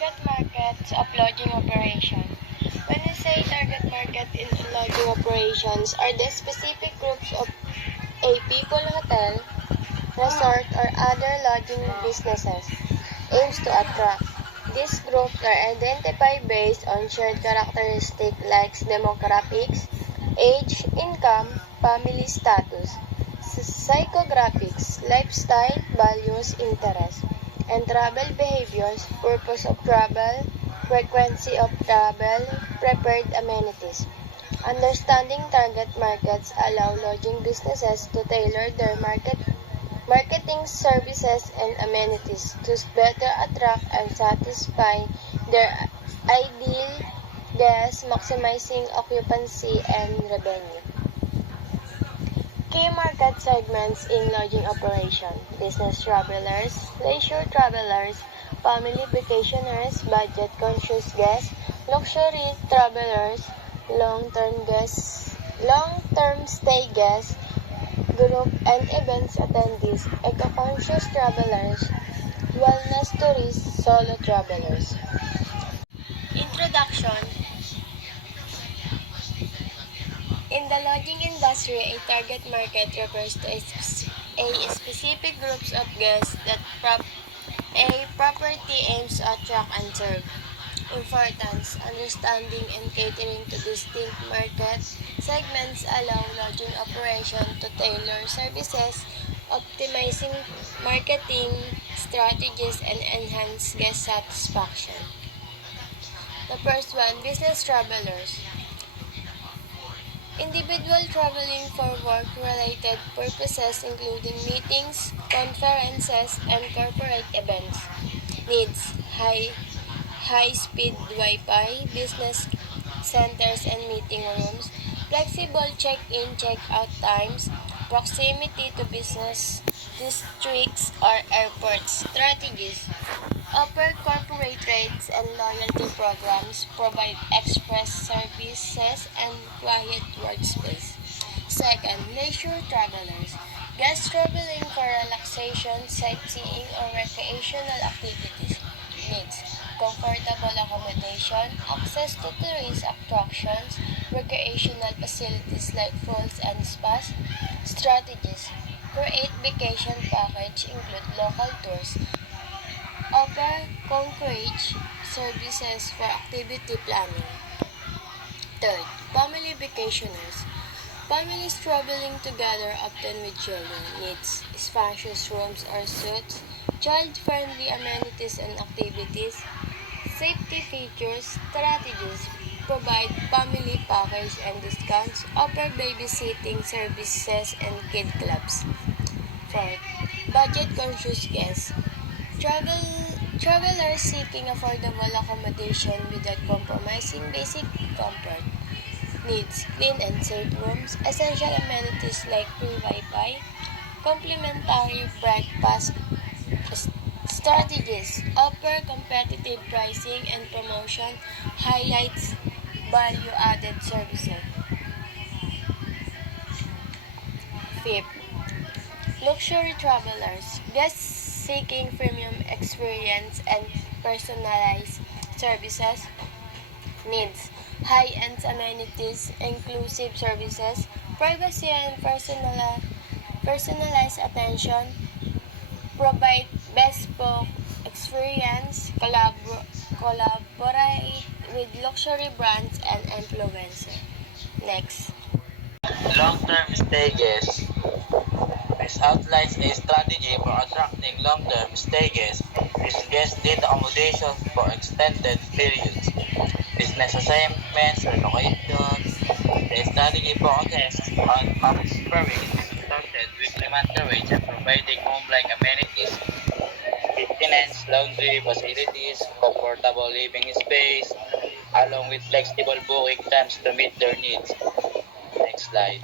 Target markets of lodging operation. When we say target market in lodging operations are the specific groups of a people, hotel, resort, or other lodging businesses aims to attract. These groups are identified based on shared characteristics like demographics, age, income, family status, psychographics, lifestyle, values, interests, and travel behaviors, purpose of travel, frequency of travel, preferred amenities. Understanding target markets allow lodging businesses to tailor their marketing services and amenities to better attract and satisfy their ideal guests, maximizing occupancy and revenue. Key market segments in lodging operation: business travelers, leisure travelers, family vacationers, budget-conscious guests, luxury travelers, long-term stay guests, group and events attendees, eco-conscious travelers, wellness tourists, solo travelers. Introduction. In the lodging industry, a target market refers to a specific groups of guests that a property aims to attract and serve. Importance: understanding and catering to distinct market segments allow lodging operation to tailor services, optimizing marketing strategies, and enhance guest satisfaction. The first one, business travelers. Individual traveling for work-related purposes including meetings, conferences, and corporate events. Needs: high-speed Wi-Fi, business centers and meeting rooms, flexible check-in, check-out times, proximity to business districts or airports. Strategies: offer corporate rates and loyalty programs, provide express services and quiet workspace. Second, leisure travelers. Guests traveling for relaxation, sightseeing, or recreational activities. Needs: comfortable accommodation, access to tourist attractions, recreational facilities like pools and spas. Strategies: create vacation package, include local tours, offer concierge services for activity planning. Third, family vacationers. Families traveling together, often with children, needs spacious rooms or suites, child-friendly amenities and activities, safety features. Strategies: provide family package and discounts, offer babysitting services and kid clubs. Fourth, budget-conscious guests. Travelers seeking affordable accommodation without compromising basic comfort. Needs: clean and safe rooms, essential amenities like free Wi-Fi, complimentary breakfast. Strategies: offer competitive pricing and promotion, highlights value-added services. Fifth, luxury travelers. Guests seeking premium experience and personalized services. Needs: high-end amenities, inclusive services, privacy and personalized attention, provide bespoke experience, collaborate with luxury brands and influencers. Next. Long-term stay guests. This outlines a strategy for attracting long-term stay guests. These guests need accommodation for extended periods, business assignments, relocations. The strategy focuses on offering discounted weekly monthly rates and providing home-like amenities, maintenance, laundry facilities, comfortable living space, along with flexible booking times to meet their needs. Next slide.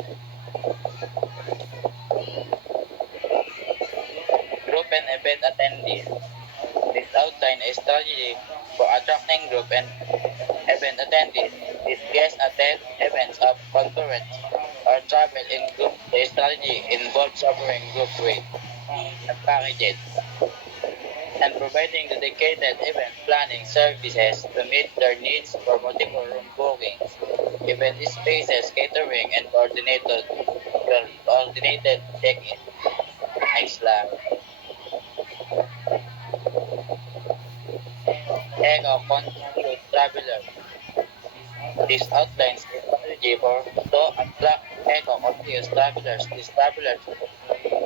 Group and event attendees. This outline a strategy for attracting group and event attendees. These guests attend events of conference or travel in group. The strategy involves offering group rates and and providing dedicated event planning services to meet their needs for multiple room bookings, event spaces, catering, and coordinated check-in. Next slide. Ego Contribute Traveler. This outlines a strategy for to attract eco-conscious travelers. These travelers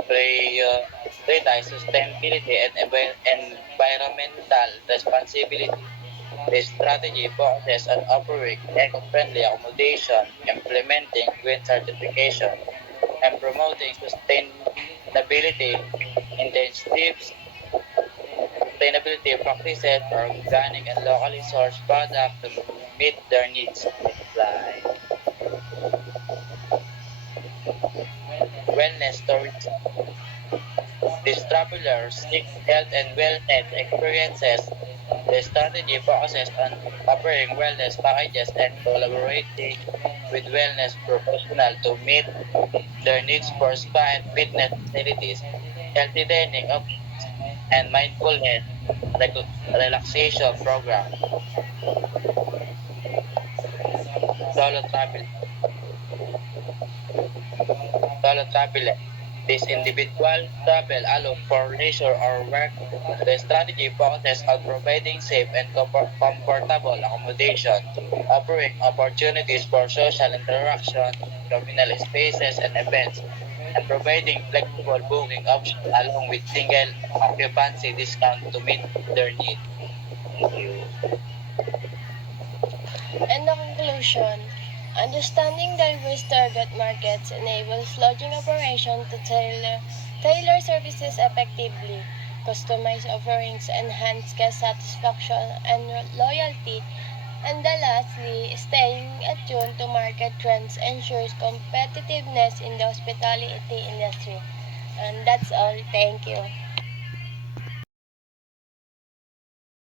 prioritize sustainability and environmental responsibility. This strategy focuses on offering eco-friendly accommodation, implementing green certification, and promoting initiatives, sustainability practices, organic and locally sourced products to meet their needs. Next slide. Wellness tourism. These travelers seek health and wellness experiences. The strategy focuses on offering wellness packages and collaborating with wellness professionals to meet their needs for spa and fitness facilities, healthy dining options, and mindfulness relaxation program. Solo travel. Solo traveler. This individual travel alone for leisure or work. The strategy focuses on providing safe and comfortable accommodation, offering opportunities for social interaction, communal spaces and events, and providing flexible booking options along with single occupancy discount to meet their needs. Thank you. And the conclusion, understanding diverse target markets enables lodging operation to tailor services effectively, customize offerings, enhance guest satisfaction and loyalty, and lastly, staying attuned to market trends ensures competitiveness in the hospitality industry. And that's all. Thank you.